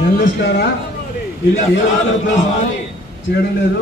జర్నలిస్టులారా ఇది ఏ ఒక్కరి కోసం చేయడం లేదు.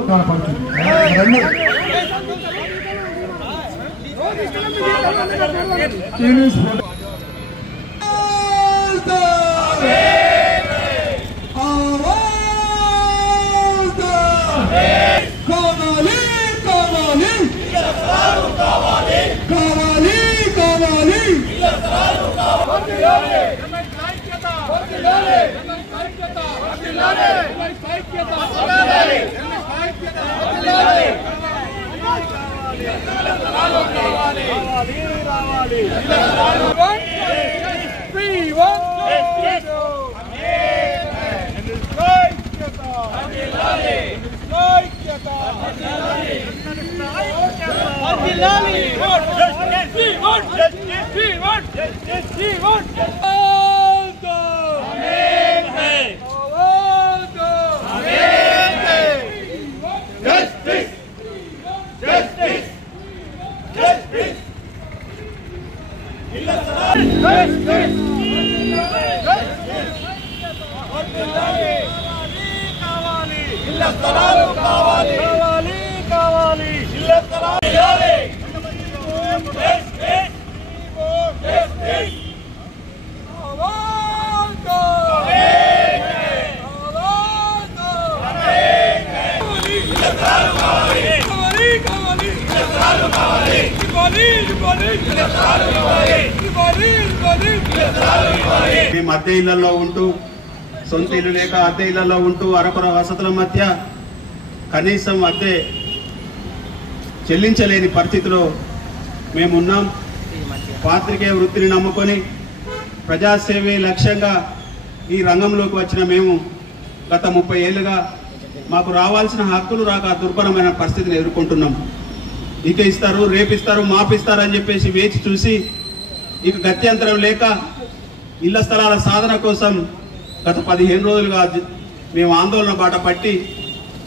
మేము అద్దె ఇళ్లలో ఉంటూ సొంత ఇల్లు లేక అద్దె ఇళ్లలో ఉంటూ అరకొర వసతుల మధ్య కనీసం అద్దె చెల్లించలేని పరిస్థితిలో మేమున్నాం. పాత్రికేయ వృత్తిని నమ్ముకొని ప్రజాసేవే లక్ష్యంగా ఈ రంగంలోకి వచ్చిన మేము గత 30 ఏళ్ళుగా మాకు రావాల్సిన హక్కులు రాక దుర్భరమైన పరిస్థితిని ఎదుర్కొంటున్నాం. ఇక ఇస్తారు, రేపిస్తారు, మాపిస్తారు అని చెప్పేసి వేచి చూసి ఇక గత్యంతరం లేక ఇళ్ల స్థలాల సాధన కోసం గత 15 రోజులుగా మేము ఆందోళన బాట పట్టి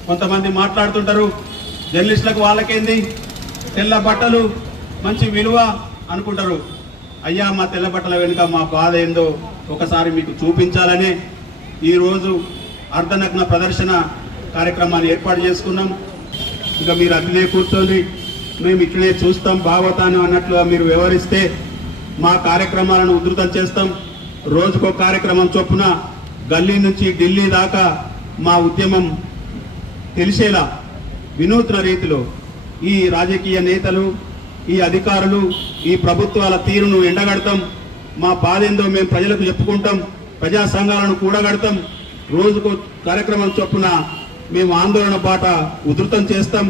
కొంతమంది మాట్లాడుతుంటారు, జర్నలిస్టులకు వాళ్ళకేంది తెల్ల బట్టలు మంచి విలువ అనుకుంటారు. అయ్యా మా తెల్ల బట్టల వెనుక మా బాధ ఏందో ఒకసారి మీకు చూపించాలని ఈరోజు అర్ధనగ్న ప్రదర్శన కార్యక్రమాన్ని ఏర్పాటు చేసుకున్నాం. ఇక మీరు అట్లనే కూర్చొని మేము ఇట్లనే చూస్తాం భాగవతాన్ని అన్నట్లుగా మీరు వ్యవహరిస్తే మా కార్యక్రమాలను ఉధృతం చేస్తాం. రోజుకో కార్యక్రమం చొప్పున గల్లీ నుంచి ఢిల్లీ దాకా మా ఉద్యమం తెలిసేలా వినూత్న రీతిలో ఈ రాజకీయ నేతలు, ఈ అధికారులు, ఈ ప్రభుత్వాల తీరును ఎండగడతాం. మా బాధ ఏందో మేము ప్రజలకు చెప్పుకుంటాం, ప్రజా సంఘాలను కూడగడతాం. రోజుకో కార్యక్రమం చొప్పున మేము ఆందోళన బాట ఉధృతం చేస్తాం.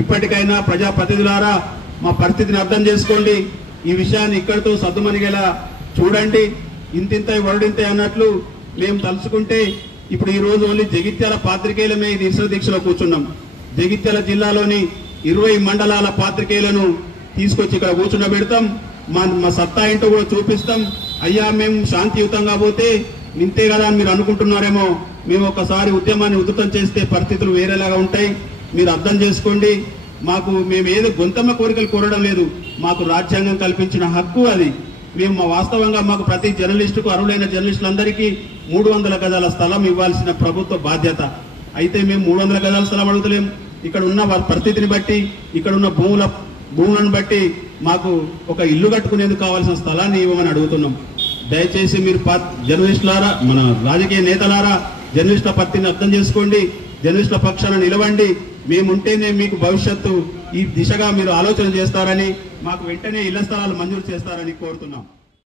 ఇప్పటికైనా ప్రజాప్రతినిధులారా మా పరిస్థితిని అర్థం చేసుకోండి. ఈ విషయాన్ని ఇక్కడితో సద్దుమణిగేలా చూడండి. ఇంతింతై వరుడింతై అన్నట్లు మేము తలుచుకుంటే ఇప్పుడు ఈ రోజు ఓన్లీ జగిత్యాల పాత్రికేయులమే ఈ నిరసన దీక్షలో కూర్చున్నాం. జగిత్యాల జిల్లాలోని 20 మండలాల పాత్రికేయులను తీసుకొచ్చి ఇక్కడ కూర్చుండబెడతాం. మా సత్తా ఏంటో కూడా చూపిస్తాం. అయ్యా మేము శాంతియుతంగా పోతే ఇంతే కదా అని మీరు అనుకుంటున్నారేమో. మేము ఒకసారి ఉద్యమాన్ని ఉధృతం చేస్తే పరిస్థితులు వేరేలాగా ఉంటాయి. మీరు అర్థం చేసుకోండి. మేము ఏదో గొంతమ్మ కోరికలు కోరడం లేదు. మాకు రాజ్యాంగం కల్పించిన హక్కు అది. మేము వాస్తవంగా మాకు ప్రతి జర్నలిస్టుకు అర్హులైన జర్నలిస్టులందరికీ 300 గజాల స్థలం ఇవ్వాల్సిన ప్రభుత్వ బాధ్యత. అయితే మేము 300 గజాల స్థలం అడుగుతలేం. ఇక్కడ ఉన్న పరిస్థితిని బట్టి, ఇక్కడ ఉన్న భూములను బట్టి మాకు ఒక ఇల్లు కట్టుకునేందుకు కావాల్సిన స్థలాన్ని ఇవ్వమని అడుగుతున్నాం. దయచేసి మీరు జర్నలిస్టులారా, మన రాజకీయ నేతలారా జర్నలిస్టుల పత్తిని అర్థం చేసుకోండి. జర్నలిస్టుల పక్షాన నిలవండి. మేముంటేనే మీకు భవిష్యత్తు ఈ దిశగా మీరు ఆలోచన చేస్తారని, మాకు వెంటనే ఇళ్ల స్థలాలు మంజూరు చేస్తారని కోరుతున్నాం.